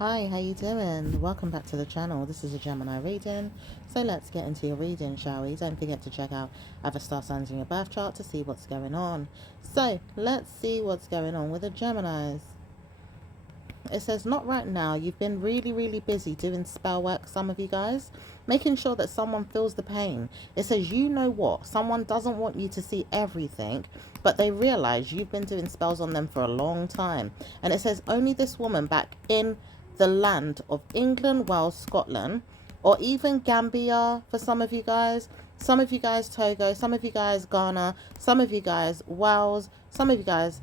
Hi, how you doing? Welcome back to the channel. This is a Gemini reading. So let's get into your reading, shall we? Don't forget to check out other star signs in your birth chart to see what's going on. So let's see what's going on with the Geminis. It says, not right now. You've been really busy doing spell work, some of you guys, making sure that someone feels the pain. It says, you know what? Someone doesn't want you to see everything, but they realize you've been doing spells on them for a long time. And it says, only this woman back in the land of England, Wales, Scotland, or even Gambia for some of you guys. Some of you guys Togo, some of you guys Ghana, some of you guys Wales, some of you guys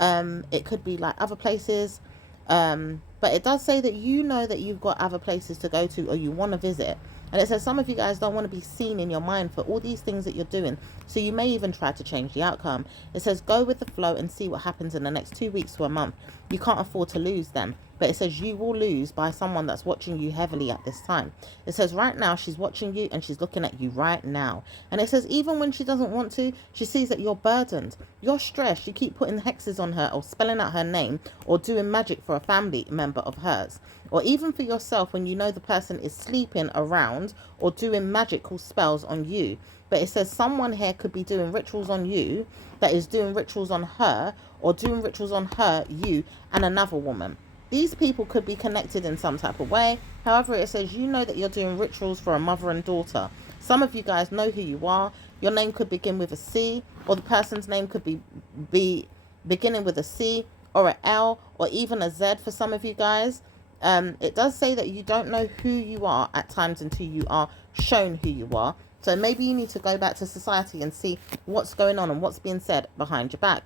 it could be like other places, but it does say that you know that you've got other places to go to or you want to visit. And it says some of you guys don't want to be seen in your mind for all these things that you're doing. So you may even try to change the outcome. It says go with the flow and see what happens in the next 2 weeks to a month. You can't afford to lose them. But it says you will lose by someone that's watching you heavily at this time. It says right now she's watching you and she's looking at you right now. And it says even when she doesn't want to, she sees that you're burdened. You're stressed. You keep putting hexes on her or spelling out her name or doing magic for a family member of hers. Or even for yourself when you know the person is sleeping around or doing magical spells on you. But it says someone here could be doing rituals on you that is doing rituals on her or doing rituals on her, you, and another woman. These people could be connected in some type of way. However, it says you know that you're doing rituals for a mother and daughter. Some of you guys know who you are. Your name could begin with a C, or the person's name could be beginning with a C or an L or even a Z for some of you guys. It does say that you don't know who you are at times until you are shown who you are. So maybe you need to go back to society and see what's going on and what's being said behind your back.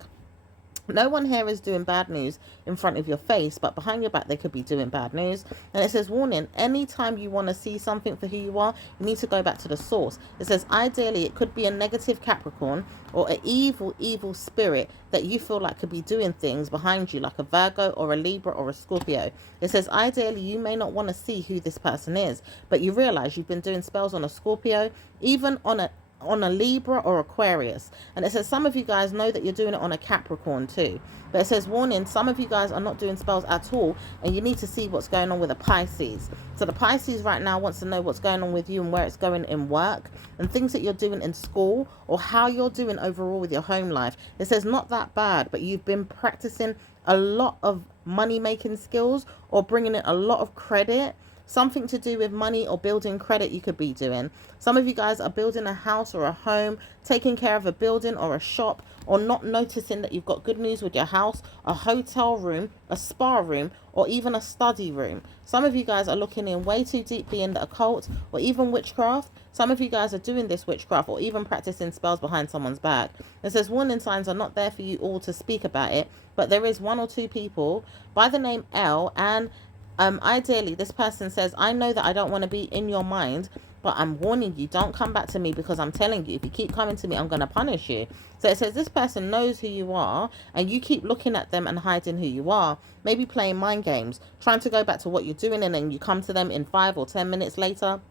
No one here is doing bad news in front of your face, but behind your back they could be doing bad news. And it says, warning, anytime you want to see something for who you are, you need to go back to the source. It says, ideally, it could be a negative Capricorn or an evil spirit that you feel like could be doing things behind you, like a Virgo or a Libra or a Scorpio. It says, ideally, you may not want to see who this person is, but you realize you've been doing spells on a Scorpio, even on a Libra or Aquarius. And it says some of you guys know that you're doing it on a Capricorn too. But it says, warning, some of you guys are not doing spells at all, and you need to see what's going on with a Pisces. So the Pisces right now wants to know what's going on with you and where it's going in work and things that you're doing in school or how you're doing overall with your home life. It says not that bad, but you've been practicing a lot of money making skills or bringing in a lot of credit. Something to do with money or building credit you could be doing. Some of you guys are building a house or a home, taking care of a building or a shop, or not noticing that you've got good news with your house, a hotel room, a spa room, or even a study room. Some of you guys are looking in way too deeply in the occult or even witchcraft. Some of you guys are doing this witchcraft or even practicing spells behind someone's back. It says warning signs are not there for you all to speak about it, but there is one or two people by the name L and ideally, this person says, I know that I don't want to be in your mind, but I'm warning you, don't come back to me because I'm telling you, if you keep coming to me, I'm going to punish you. So it says this person knows who you are and you keep looking at them and hiding who you are. Maybe playing mind games, trying to go back to what you're doing and then you come to them in 5 or 10 minutes later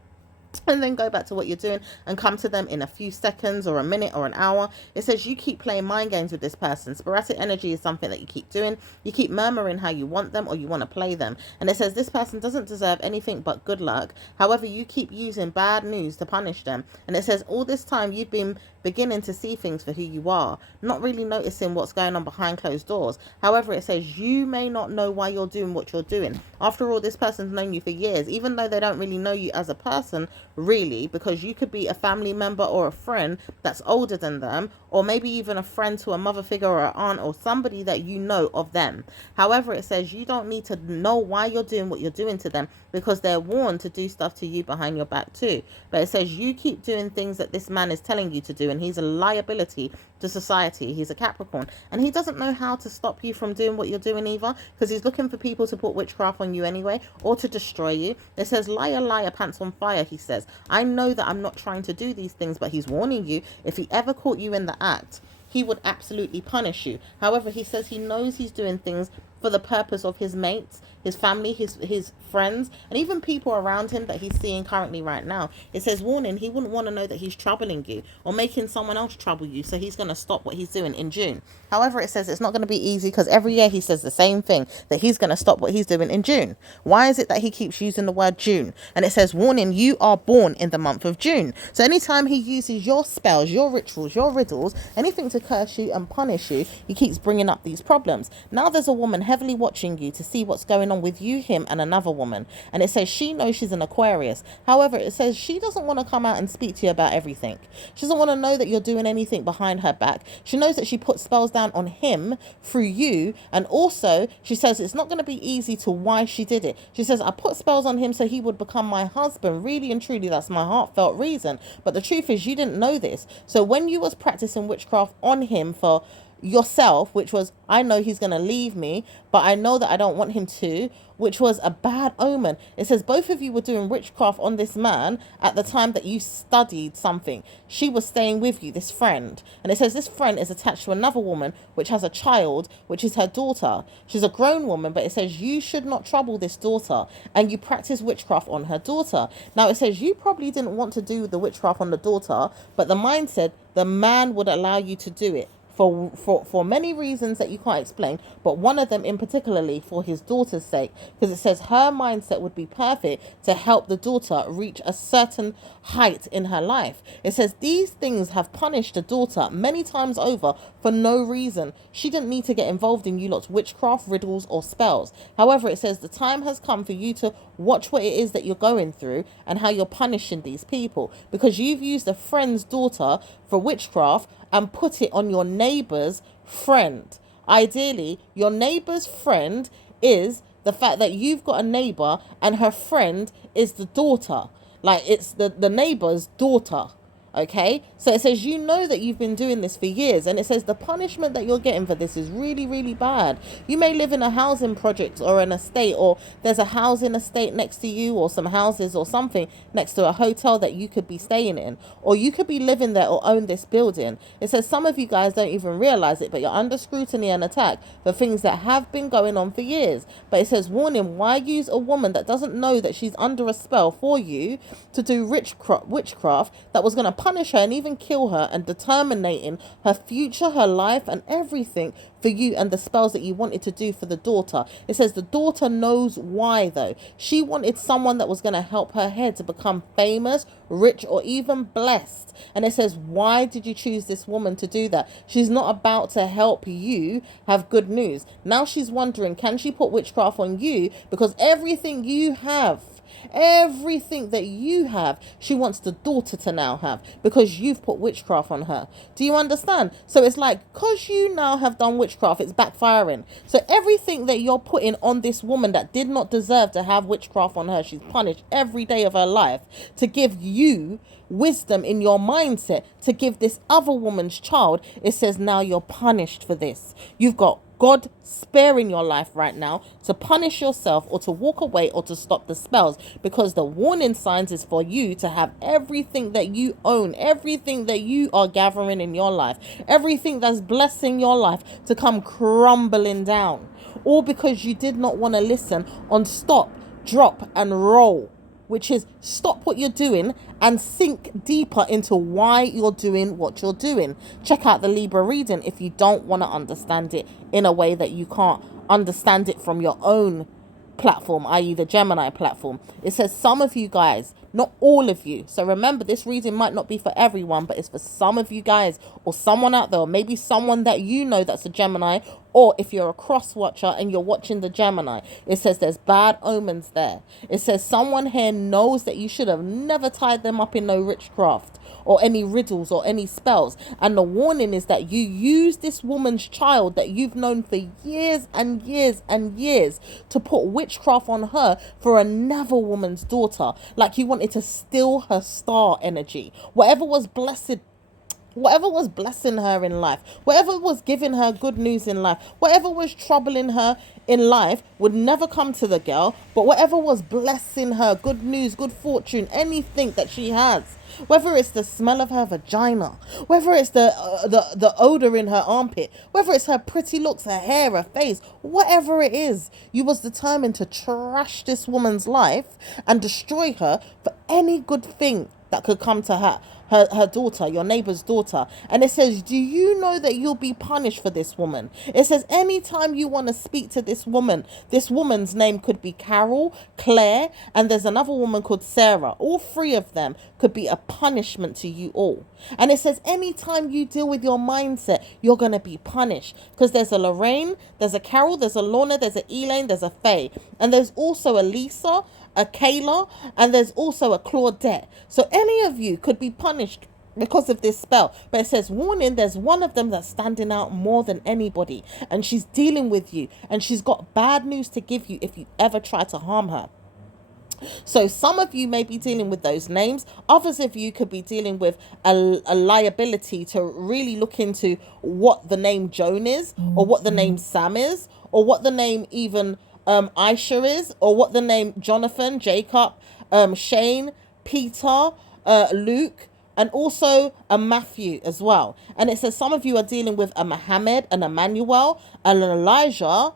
and then go back to what you're doing and come to them in a few seconds or a minute or an hour. It says you keep playing mind games with this person. Sporadic energy is something that you keep doing. You keep murmuring how you want them or you want to play them. And it says this person doesn't deserve anything but good luck. However, you keep using bad news to punish them. And it says all this time you've been beginning to see things for who you are, not really noticing what's going on behind closed doors. However, it says you may not know why you're doing what you're doing. After all, this person's known you for years, even though they don't really know you as a person, really, because you could be a family member or a friend that's older than them, or maybe even a friend to a mother figure or an aunt or somebody that you know of them. However, it says you don't need to know why you're doing what you're doing to them because they're warned to do stuff to you behind your back too. But it says you keep doing things that this man is telling you to do, and he's a liability to society. He's a Capricorn and he doesn't know how to stop you from doing what you're doing either, because he's looking for people to put witchcraft on you anyway or to destroy you. It says liar, liar, pants on fire. He says, I know that I'm not trying to do these things, but he's warning you if he ever caught you in the act, he would absolutely punish you. However, he says he knows he's doing things for the purpose of his mates, his family, his friends, and even people around him that he's seeing currently right now. It says, warning, he wouldn't want to know that he's troubling you or making someone else trouble you, so he's going to stop what he's doing in June. However, it says it's not going to be easy, because every year he says the same thing, that he's going to stop what he's doing in June. Why is it that he keeps using the word June? And it says, warning, you are born in the month of June. So anytime he uses your spells, your rituals, your riddles, anything to curse you and punish you, he keeps bringing up these problems. Now there's a woman heavily watching you to see what's going on with you, him, and another woman. And it says she knows she's an Aquarius. However, it says she doesn't want to come out and speak to you about everything. She doesn't want to know that you're doing anything behind her back. She knows that she put spells down on him through you. And also, she says it's not going to be easy to why she did it. She says, I put spells on him so he would become my husband. Really and truly, that's my heartfelt reason. But the truth is, you didn't know this. So when you was practicing witchcraft on him for yourself, which was, I know he's going to leave me, but I know that I don't want him to, which was a bad omen. It says both of you were doing witchcraft on this man at the time that you studied something. She was staying with you, this friend. And it says this friend is attached to another woman, which has a child, which is her daughter. She's a grown woman, but it says you should not trouble this daughter. And you practice witchcraft on her daughter. Now it says you probably didn't want to do the witchcraft on the daughter, but the mind said the man would allow you to do it. For many reasons that you can't explain, but one of them in particularly for his daughter's sake, because it says her mindset would be perfect to help the daughter reach a certain height in her life. It says these things have punished the daughter many times over for no reason. She didn't need to get involved in you lot's witchcraft, riddles, or spells. However, it says the time has come for you to watch what it is that you're going through and how you're punishing these people, because you've used a friend's daughter for witchcraft and put it on your neighbor's friend. Ideally, your neighbor's friend is the fact that you've got a neighbor and her friend is the daughter. Like, it's the neighbor's daughter. Okay, so it says you know that you've been doing this for years, and it says the punishment that you're getting for this is really, really bad. You may live in a housing project or an estate, or there's a housing estate next to you, or some houses or something next to a hotel that you could be staying in, or you could be living there or own this building. It says some of you guys don't even realize it, but you're under scrutiny and attack for things that have been going on for years. But it says, warning, why use a woman that doesn't know that she's under a spell for you to do witchcraft that was going to punish her and even kill her, and determining her future, her life, and everything for you and the spells that you wanted to do for the daughter. It says the daughter knows why, though. She wanted someone that was going to help her head to become famous, rich, or even blessed. And it says, why did you choose this woman to do that? She's not about to help you have good news. Now she's wondering, can she put witchcraft on you? Because everything you have, everything that you have, she wants the daughter to now have, because you've put witchcraft on her. Do you understand? So it's like, because you now have done witchcraft, it's backfiring. So everything that you're putting on this woman that did not deserve to have witchcraft on her, she's punished every day of her life to give you wisdom in your mindset, to give this other woman's child. It says now you're punished for this. You've got God sparing your life right now to punish yourself, or to walk away, or to stop the spells, because the warning signs is for you to have everything that you own, everything that you are gathering in your life, everything that's blessing your life to come crumbling down, all because you did not want to listen on stop, drop, and roll, which is stop what you're doing and sink deeper into why you're doing what you're doing. Check out the Libra reading if you don't want to understand it in a way that you can't understand it from your own platform, i.e. the Gemini platform. It says some of you guys, not all of you. So remember, this reading might not be for everyone, but it's for some of you guys, or someone out there, or maybe someone that you know that's a Gemini, or if you're a cross watcher and you're watching the Gemini, it says there's bad omens there. It says someone here knows that you should have never tied them up in no witchcraft or any riddles or any spells. And the warning is that you use this woman's child that you've known for years and years and years to put witchcraft on her for another woman's daughter. Like you wanted to steal her star energy. Whatever was blessed Whatever was blessing her in life, whatever was giving her good news in life, whatever was troubling her in life would never come to the girl. But whatever was blessing her, good news, good fortune, anything that she has, whether it's the smell of her vagina, whether it's the odor in her armpit, whether it's her pretty looks, her hair, her face, whatever it is, you was determined to trash this woman's life and destroy her for any good thing that could come to her daughter, your neighbor's daughter. And it says, do you know that you'll be punished for this woman? It says, anytime you want to speak to this woman's name could be Carol, Claire, and there's another woman called Sarah. All three of them could be a punishment to you all. And it says, anytime you deal with your mindset, you're going to be punished. Because there's a Lorraine, there's a Carol, there's a Lorna, there's a Elaine, there's a Faye. And there's also a Lisa, a Kayla, and there's also a Claudette. So any of you could be punished because of this spell. But it says, warning, there's one of them that's standing out more than anybody, and she's dealing with you, and she's got bad news to give you if you ever try to harm her. So some of you may be dealing with those names. Others of you could be dealing with a liability to really look into what the name Joan is, or what the name Sam is, or what the name even Aisha is, or what the name Jonathan, Jacob, Shane, Peter, Luke, and also a Matthew as well. And it says some of you are dealing with a Muhammad, an Emmanuel, an Elijah,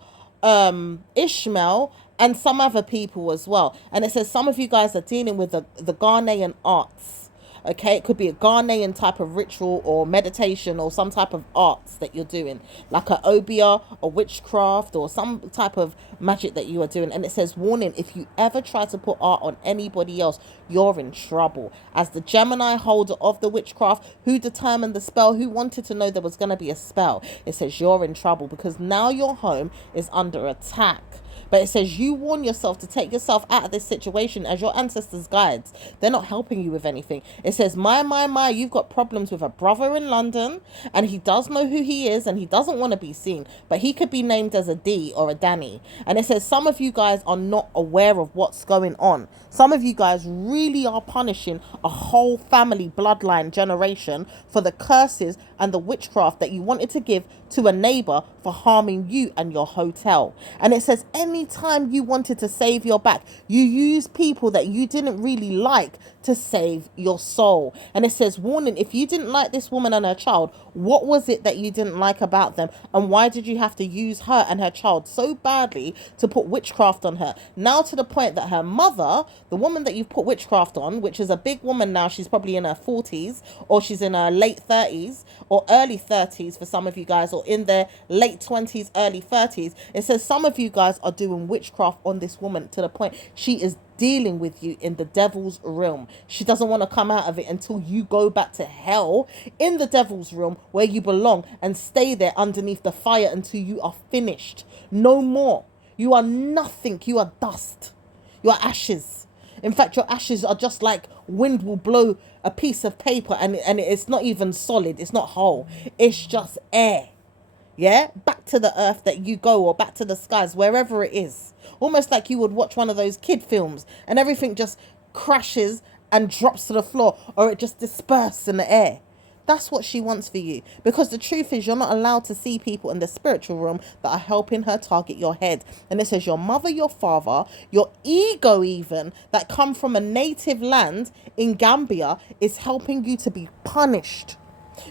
Ishmael, and some other people as well. And it says some of you guys are dealing with the Ghanaian arts. Okay, it could be a Ghanaian type of ritual or meditation or some type of arts that you're doing, like a obia or witchcraft or some type of magic that you are doing. And it says, warning, if you ever try to put art on anybody else, you're in trouble. As the Gemini holder of the witchcraft, who determined the spell, who wanted to know there was going to be a spell, it says you're in trouble because now your home is under attack. But it says you warn yourself to take yourself out of this situation as your ancestors' guides. They're not helping you with anything. It says, my, you've got problems with a brother in London, and he does know who he is, and he doesn't want to be seen, but he could be named as a D or a Danny. And it says some of you guys are not aware of what's going on. Some of you guys really are punishing a whole family bloodline generation for the curses and the witchcraft that you wanted to give to a neighbor for harming you and your hotel. And it says anytime you wanted to save your back, you use people that you didn't really like to save your soul. And it says, warning, if you didn't like this woman and her child, what was it that you didn't like about them? And why did you have to use her and her child so badly to put witchcraft on her? Now to the point that her mother, the woman that you've put witchcraft on, which is a big woman now, she's probably in her 40s, or she's in her late 30s or early 30s for some of you guys, or in their late 20s, early 30s. It says some of you guys are doing witchcraft on this woman to the point she is dealing with you in the devil's realm. She doesn't want to come out of it until you go back to hell in the devil's realm where you belong and stay there underneath the fire until you are finished. No more. You are nothing. You are dust. You are ashes. In fact, your ashes are just like wind will blow a piece of paper, and it's not even solid. It's not whole. It's just air. Yeah, back to the earth that you go, or back to the skies, wherever it is. Almost like you would watch one of those kid films and everything just crashes and drops to the floor, or it just disperses in the air. That's what she wants for you. Because the truth is, you're not allowed to see people in the spiritual realm that are helping her target your head. And it says your mother, your father, your ego even, that come from a native land in Gambia, is helping you to be punished.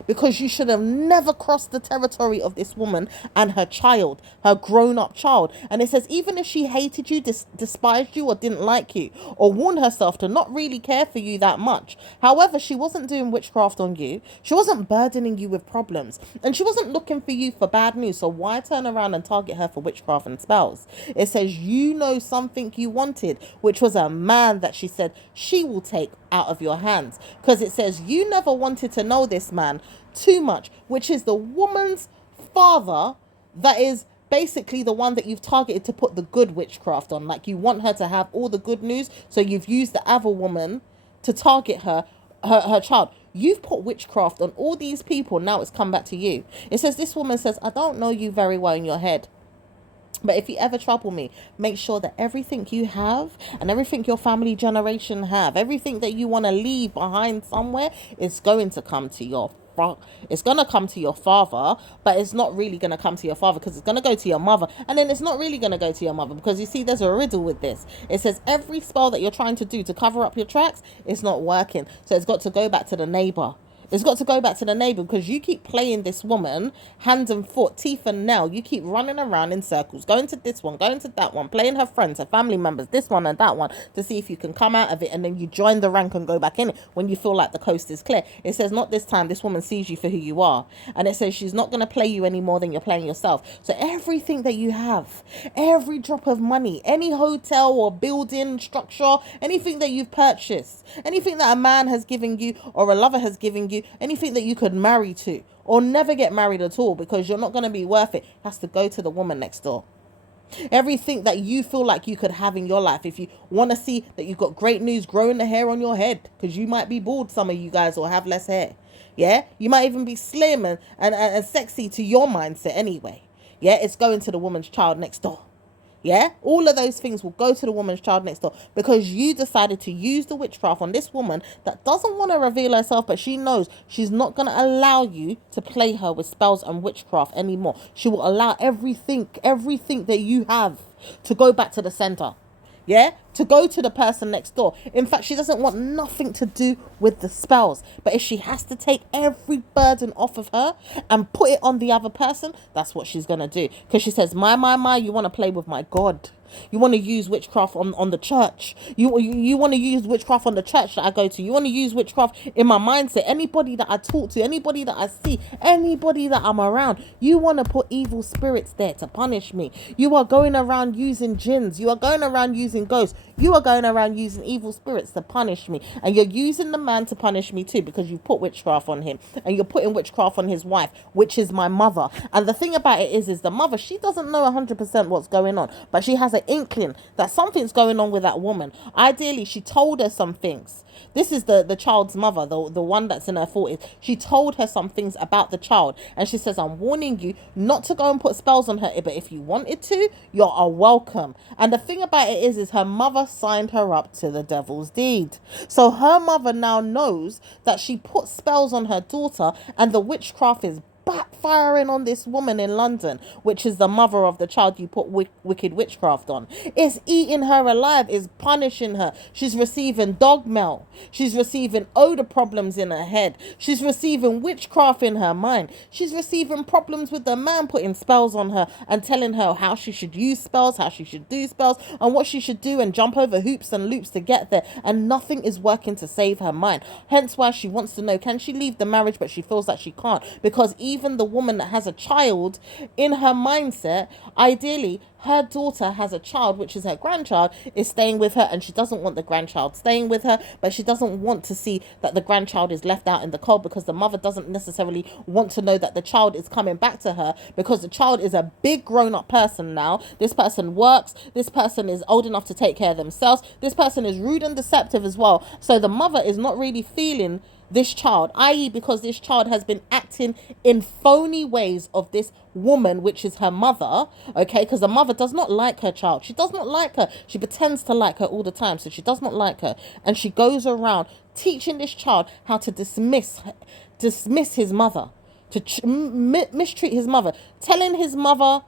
Because you should have never crossed the territory of this woman and her child, her grown-up child. And it says even if she hated you, despised you, or didn't like you, or warned herself to not really care for you that much, however, she wasn't doing witchcraft on you. She wasn't burdening you with problems, and she wasn't looking for you for bad news. So why turn around and target her for witchcraft and spells? It says you know something you wanted, which was a man that she said she will take out of your hands. Because it says you never wanted to know this man too much, which is the woman's father, that is basically the one that you've targeted to put the good witchcraft on. Like you want her to have all the good news, so you've used the other woman to target her child. You've put witchcraft on all these people. Now it's come back to you. It says this woman says, I don't know you very well in your head, but if you ever trouble me, make sure that everything you have and everything your family generation have, everything that you want to leave behind somewhere, is going to come to your it's going to come to your father, but it's not really going to come to your father because it's going to go to your mother, and then it's not really going to go to your mother because you see there's a riddle with this. It says every spell that you're trying to do to cover up your tracks, it's not working, so it's got to go back to the neighbor. It's got to go back to the neighbor because you keep playing this woman hand and foot, teeth and nail. You keep running around in circles, going to this one, going to that one, playing her friends, her family members, this one and that one, to see if you can come out of it, and then you join the rank and go back in it when you feel like the coast is clear. It says not this time. This woman sees you for who you are, and it says she's not going to play you any more than you're playing yourself. So everything that you have, every drop of money, any hotel or building structure, anything that you've purchased, anything that a man has given you or a lover has given you, anything that you could marry to or never get married at all because you're not going to be worth it, has to go to the woman next door. Everything that you feel like you could have in your life, if you want to see that you've got great news, growing the hair on your head, because you might be bald, some of you guys, or have less hair. Yeah, you might even be slim and sexy to your mindset anyway. Yeah, it's going to the woman's child next door. Yeah, all of those things will go to the woman's child next door because you decided to use the witchcraft on this woman that doesn't want to reveal herself, but she knows she's not going to allow you to play her with spells and witchcraft anymore. She will allow everything that you have to go back to the center. Yeah, to go to the person next door. In fact, she doesn't want nothing to do with the spells. But if she has to take every burden off of her and put it on the other person, that's what she's going to do. Because she says, my, you want to play with my God. You want to use witchcraft on the church. You want to use witchcraft on the church that I go to. You want to use witchcraft in my mindset. Anybody that I talk to, anybody that I see, anybody that I'm around, you want to put evil spirits there to punish me. You are going around using jinns. You are going around using ghosts. You are going around using evil spirits to punish me. And you're using the man to punish me too because you put witchcraft on him. And you're putting witchcraft on his wife, which is my mother. And the thing about it is the mother, she doesn't know 100% what's going on. But she has a inkling that something's going on with that woman. Ideally, she told her some things. This is the child's mother, the one that's in her 40s. She told her some things about the child, and she says, I'm warning you not to go and put spells on her, but if you wanted to, you're welcome. And the thing about it is her mother signed her up to the devil's deed. So her mother now knows that she put spells on her daughter, and the witchcraft is backfiring on this woman in London, which is the mother of the child you put wicked witchcraft on. It's eating her alive, is punishing her. She's receiving dog mail. She's receiving odor problems in her head. She's receiving witchcraft in her mind. She's receiving problems with the man putting spells on her and telling her how she should use spells, how she should do spells, and what she should do and jump over hoops and loops to get there. And nothing is working to save her mind. Hence why she wants to know, can she leave the marriage? But she feels that she can't, because even the woman that has a child, in her mindset, ideally her daughter has a child, which is her grandchild, is staying with her, and she doesn't want the grandchild staying with her, but she doesn't want to see that the grandchild is left out in the cold, because the mother doesn't necessarily want to know that the child is coming back to her, because the child is a big grown-up person now. This person works, this person is old enough to take care of themselves, this person is rude and deceptive as well. So the mother is not really feeling this child, i.e. because this child has been acting in phony ways of this woman, which is her mother, okay, because the mother does not like her child. She does not like her. She pretends to like her all the time, so she does not like her. And she goes around teaching this child how to dismiss his mother, to mistreat his mother, telling his mother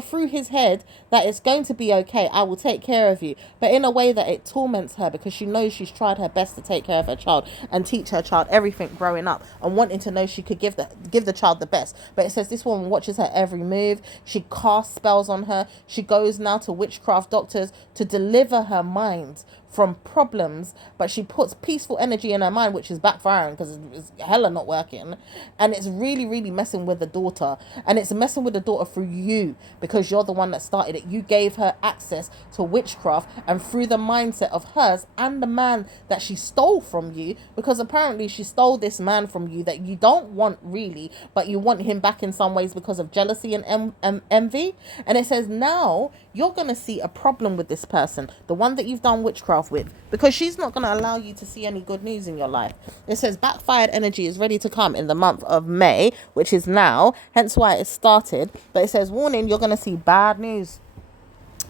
through his head that it's going to be okay, I will take care of you, but in a way that it torments her, because she knows she's tried her best to take care of her child and teach her child everything growing up, and wanting to know she could give the child the best. But it says this woman watches her every move. She casts spells on her. She goes now to witchcraft doctors to deliver her mind from problems, but she puts peaceful energy in her mind, which is backfiring because it's hella not working, and it's really, really messing with the daughter, and it's messing with the daughter through you, because you're the one that started it. You gave her access to witchcraft, and through the mindset of hers and the man that she stole from you, because apparently she stole this man from you that you don't want really, but you want him back in some ways because of jealousy and envy. And it says now you're going to see a problem with this person, the one that you've done witchcraft with, because she's not going to allow you to see any good news in your life. It says backfired energy is ready to come in the month of May, which is now, hence why it started. But it says warning, you're going to see bad news.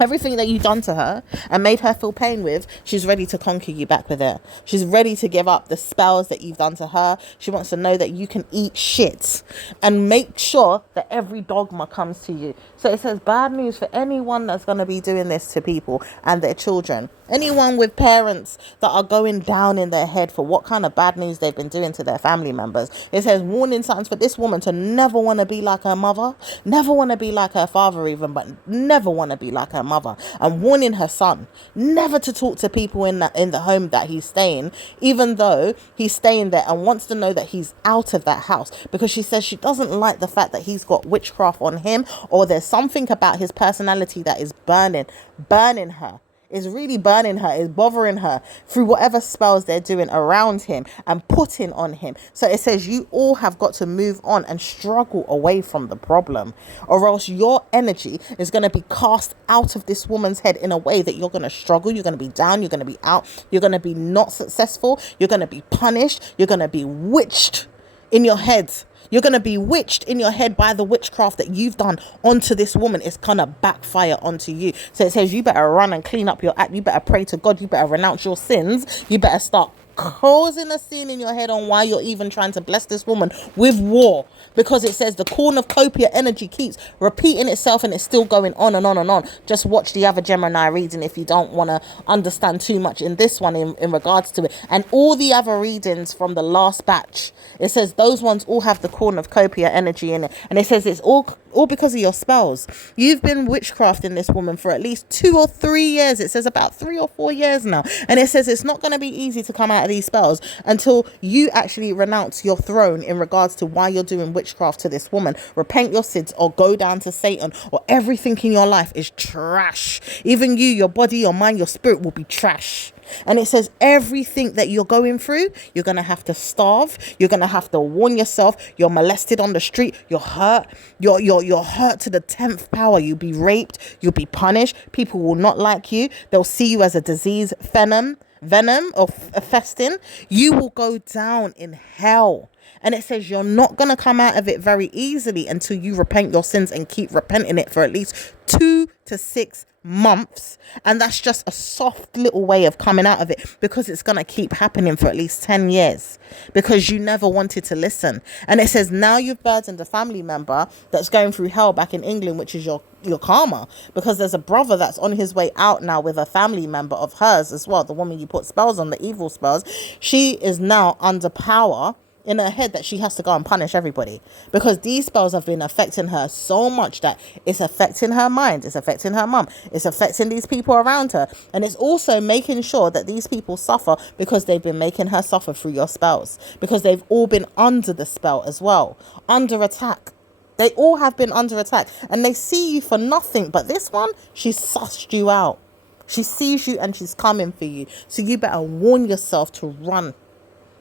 Everything that you've done to her and made her feel pain with, she's ready to conquer you back with it. She's ready to give up the spells that you've done to her. She wants to know that you can eat shit and make sure that every dogma comes to you. So it says bad news for anyone that's going to be doing this to people and their children. Anyone with parents that are going down in their head for what kind of bad news they've been doing to their family members. It says warning signs for this woman to never want to be like her mother, never want to be like her father even, but never want to be like her mother. And warning her son never to talk to people in the home that he's staying, even though he's staying there, and wants to know that he's out of that house, because she says she doesn't like the fact that he's got witchcraft on him, or there's something about his personality that is burning her. Is really burning her, is bothering her through whatever spells they're doing around him and putting on him. So it says you all have got to move on and struggle away from the problem, or else your energy is going to be cast out of this woman's head in a way that you're going to struggle, you're going to be down, you're going to be out, you're going to be not successful, you're going to be punished, you're going to be witched in your head. You're going to be witched in your head by the witchcraft that you've done onto this woman. It's going to backfire onto you. So it says you better run and clean up your act. You better pray to God. You better renounce your sins. You better start causing a scene in your head on why you're even trying to bless this woman with war, because it says the cornucopia energy keeps repeating itself and it's still going on and on and on. Just watch the other Gemini reading if you don't want to understand too much in this one in regards to it, and all the other readings from the last batch. It says those ones all have the cornucopia energy in it, and it says it's all because of your spells. You've been witchcrafting this woman for at least 2 or 3 years. It says about 3 or 4 years now, and it says it's not going to be easy to come out of these spells until you actually renounce your throne in regards to why you're doing witchcraft to this woman. Repent your sins or go down to Satan, or everything in your life is trash. Even you, your body, your mind, your spirit will be trash. And it says everything that you're going through, you're going to have to starve. You're going to have to warn yourself. You're molested on the street. You're hurt. You're hurt to the 10th power. You'll be raped. You'll be punished. People will not like you. They'll see you as a disease, venom or festin. You will go down in hell. And it says you're not going to come out of it very easily until you repent your sins and keep repenting it for at least 2 to 6 months. And that's just a soft little way of coming out of it, because it's going to keep happening for at least 10 years because you never wanted to listen. And it says now you've burdened a family member that's going through hell back in England, which is your karma, because there's a brother that's on his way out now with a family member of hers as well. The woman you put spells on, the evil spells, she is now under power in her head that she has to go and punish everybody, because these spells have been affecting her so much that it's affecting her mind, it's affecting her mum, it's affecting these people around her, and it's also making sure that these people suffer because they've been making her suffer through your spells, because they've all been under the spell as well, under attack. They all have been under attack, and they see you for nothing. But this one, she sussed you out. She sees you and she's coming for you. So you better warn yourself to run.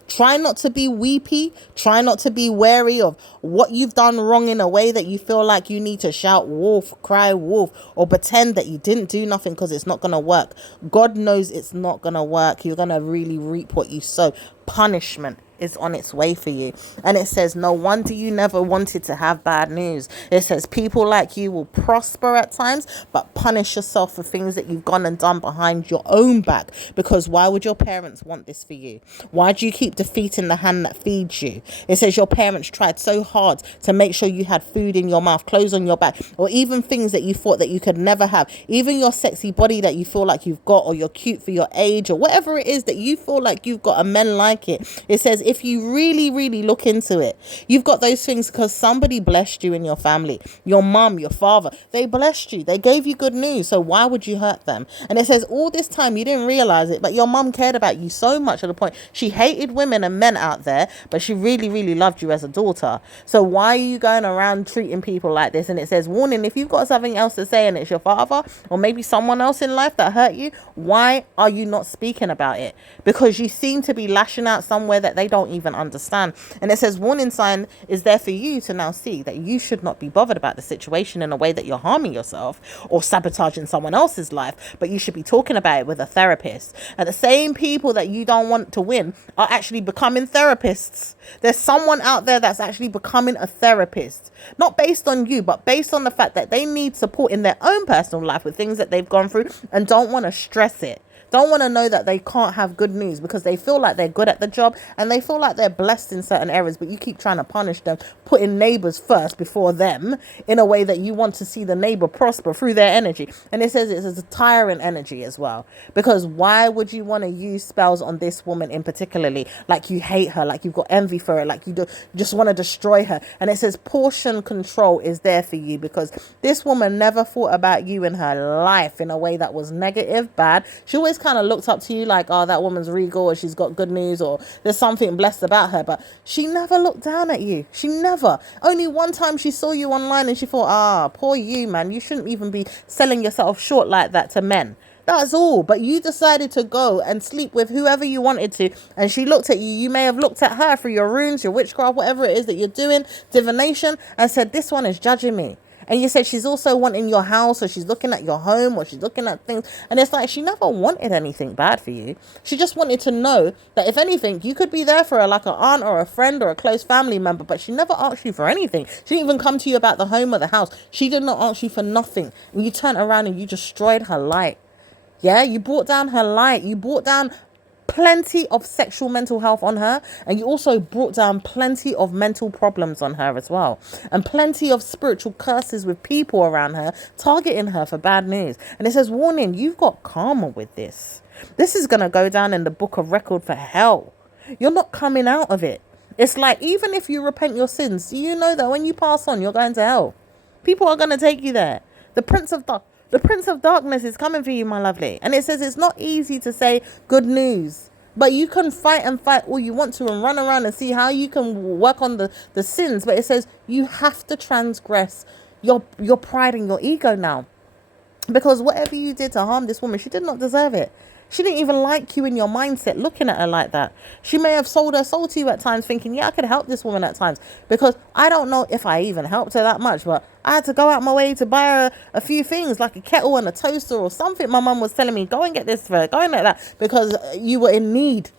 Try not to be weepy. Try not to be wary of what you've done wrong in a way that you feel like you need to shout wolf, cry wolf, or pretend that you didn't do nothing, because it's not going to work. God knows it's not going to work. You're going to really reap what you sow. Punishment is on its way for you. And it says no wonder you never wanted to have bad news. It says people like you will prosper at times, but punish yourself for things that you've gone and done behind your own back, because why would your parents want this for you? Why do you keep defeating the hand that feeds you? It says your parents tried so hard to make sure you had food in your mouth, clothes on your back, or even things that you thought that you could never have, even your sexy body that you feel like you've got, or you're cute for your age, or whatever it is that you feel like you've got and men like it. It says if you really, really look into it, you've got those things because somebody blessed you in your family. Your mum, your father, they blessed you. They gave you good news. So why would you hurt them? And it says all this time you didn't realize it, but your mum cared about you so much to the point she hated women and men out there, but she really, really loved you as a daughter. So why are you going around treating people like this? And it says, warning, if you've got something else to say and it's your father or maybe someone else in life that hurt you, why are you not speaking about it? Because you seem to be lashing out somewhere that they don't don't even understand. And it says warning sign is there for you to now see that you should not be bothered about the situation in a way that you're harming yourself or sabotaging someone else's life, but you should be talking about it with a therapist. And the same people that you don't want to win are actually becoming therapists. There's someone out there that's actually becoming a therapist, not based on you, but based on the fact that they need support in their own personal life with things that they've gone through and don't want to stress it. Don't want to know that they can't have good news because they feel like they're good at the job and they feel like they're blessed in certain areas, but you keep trying to punish them, putting neighbors first before them in a way that you want to see the neighbor prosper through their energy. And it says it's a tiring energy as well, because why would you want to use spells on this woman in particularly? Like you hate her, like you've got envy for her, like you just want to destroy her. And it says portion control is there for you because this woman never thought about you in her life in a way that was negative, bad. She always kind of looked up to you like, oh, that woman's regal, or she's got good news, or there's something blessed about her, but she never looked down at you. She never. Only one time she saw you online and she thought, poor you, man, you shouldn't even be selling yourself short like that to men. That's all. But you decided to go and sleep with whoever you wanted to, and she looked at you. You may have looked at her through your runes, your witchcraft, whatever it is that you're doing, divination, and said, this one is judging me. And you said she's also wanting your house, or she's looking at your home, or she's looking at things. And it's like she never wanted anything bad for you. She just wanted to know that if anything, you could be there for her like an aunt or a friend or a close family member. But she never asked you for anything. She didn't even come to you about the home or the house. She did not ask you for nothing. And you turned around and you destroyed her light. Yeah, you brought down her light. You brought down plenty of sexual mental health on her, and you also brought down plenty of mental problems on her as well, and plenty of spiritual curses with people around her targeting her for bad news. And it says warning, you've got karma with this. This is going to go down in the book of record for hell. You're not coming out of it. It's like, even if you repent your sins, do you know that when you pass on, you're going to hell? People are going to take you there. The Prince of Darkness is coming for you, my lovely. And it says it's not easy to say good news, but you can fight all you want to and run around and see how you can work on the sins. But it says you have to transgress your pride and your ego now. Because whatever you did to harm this woman, she did not deserve it. She didn't even like you in your mindset looking at her like that. She may have sold her soul to you at times thinking, yeah, I could help this woman at times. Because I don't know if I even helped her that much, but I had to go out my way to buy her a few things like a kettle and a toaster or something. My mum was telling me, go and get this for her, go and get that, because you were in need.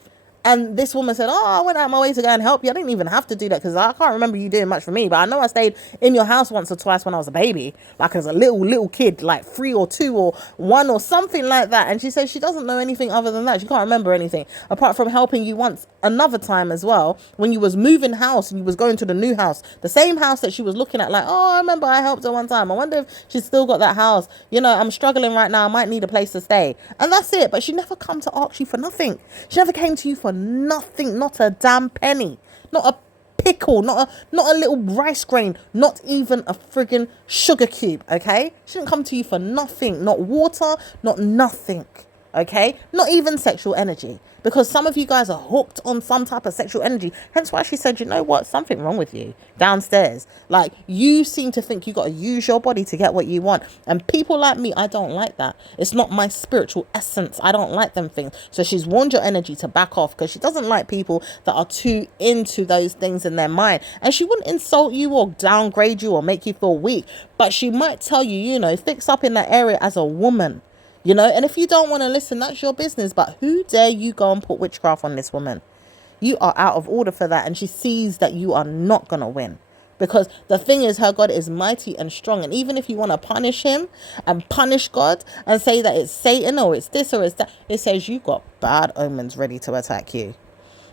And this woman said, I went out my way to go and help you. I didn't even have to do that because I can't remember you doing much for me. But I know I stayed in your house once or twice when I was a baby, like as a little kid, like 3 or 2 or 1 or something like that. And she says she doesn't know anything other than that. She can't remember anything apart from helping you once another time as well, when you was moving house and you was going to the new house, the same house that she was looking at, like, I remember I helped her one time. I wonder if she's still got that house. You know, I'm struggling right now. I might need a place to stay. And that's it. But she never come to ask you for nothing. She never came to you for nothing, not a damn penny, not a pickle, not a little rice grain, not even a friggin' sugar cube. Okay, she didn't come to you for nothing, not water, not nothing. Okay, not even sexual energy, because some of you guys are hooked on some type of sexual energy. Hence why she said, you know what, something wrong with you downstairs. Like, you seem to think you got to use your body to get what you want. And people like me, I don't like that. It's not my spiritual essence. I don't like them things. So she's warned your energy to back off, because she doesn't like people that are too into those things in their mind. And she wouldn't insult you or downgrade you or make you feel weak, but she might tell you, you know, fix up in that area as a woman. You know, and if you don't want to listen, that's your business. But who dare you go and put witchcraft on this woman? You are out of order for that. And she sees that you are not going to win. Because the thing is, her God is mighty and strong. And even if you want to punish him and punish God and say that it's Satan or it's this or it's that, it says you got bad omens ready to attack you.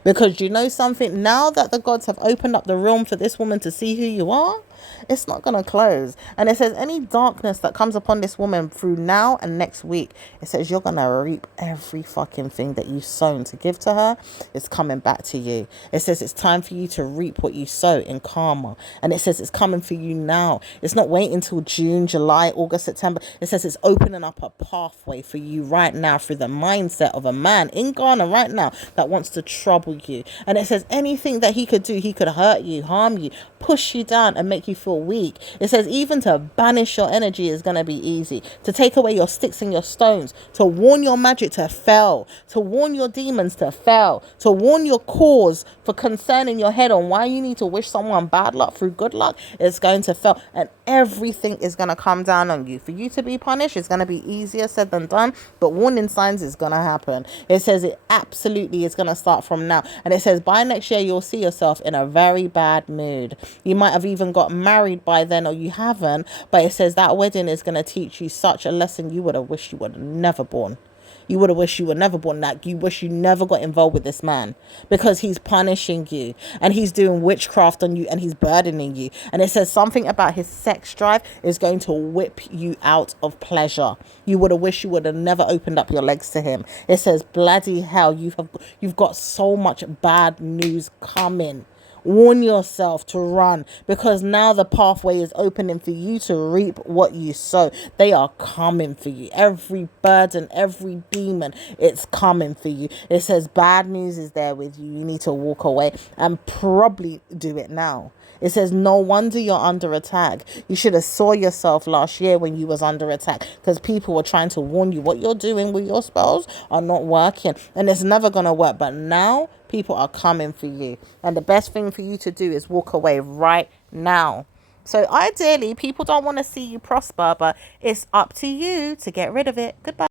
Because you know something, now that the gods have opened up the realm for this woman to see who you are, it's not going to close. And it says any darkness that comes upon this woman through now and next week, it says you're going to reap every fucking thing that you've sown to give to her. It's coming back to you. It says it's time for you to reap what you sow in karma. And it says it's coming for you now. It's not waiting until June, July, August, September. It says it's opening up a pathway for you right now through the mindset of a man in Ghana right now that wants to trouble you. And it says anything that he could do, he could hurt you, harm you, push you down and make you you feel weak. It says even to banish your energy is going to be easy. To take away your sticks and your stones. To warn your magic to fail. To warn your demons to fail. To warn your cause for concerning your head on why you need to wish someone bad luck through good luck. It's going to fail. And everything is going to come down on you. For you to be punished, it's going to be easier said than done. But warning signs is going to happen. It says it absolutely is going to start from now. And it says by next year, you'll see yourself in a very bad mood. You might have even got married by then, or you haven't. But it says that wedding is going to teach you such a lesson you would have wished you would have never born. You would have wished you were never born. Like, you wish you never got involved with this man, because he's punishing you and he's doing witchcraft on you and he's burdening you. And it says something about his sex drive is going to whip you out of pleasure. You would have wished you would have never opened up your legs to him. It says, bloody hell, you've got so much bad news coming. Warn yourself to run, because now the pathway is opening for you to reap what you sow. They are coming for you. Every burden, every demon, it's coming for you. It says bad news is there with you. You need to walk away and probably do it now. It says no wonder you're under attack. You should have saw yourself last year when you was under attack, because people were trying to warn you what you're doing with your spells are not working and it's never going to work. But now people are coming for you, and the best thing for you to do is walk away right now. So ideally, people don't want to see you prosper, but it's up to you to get rid of it. Goodbye.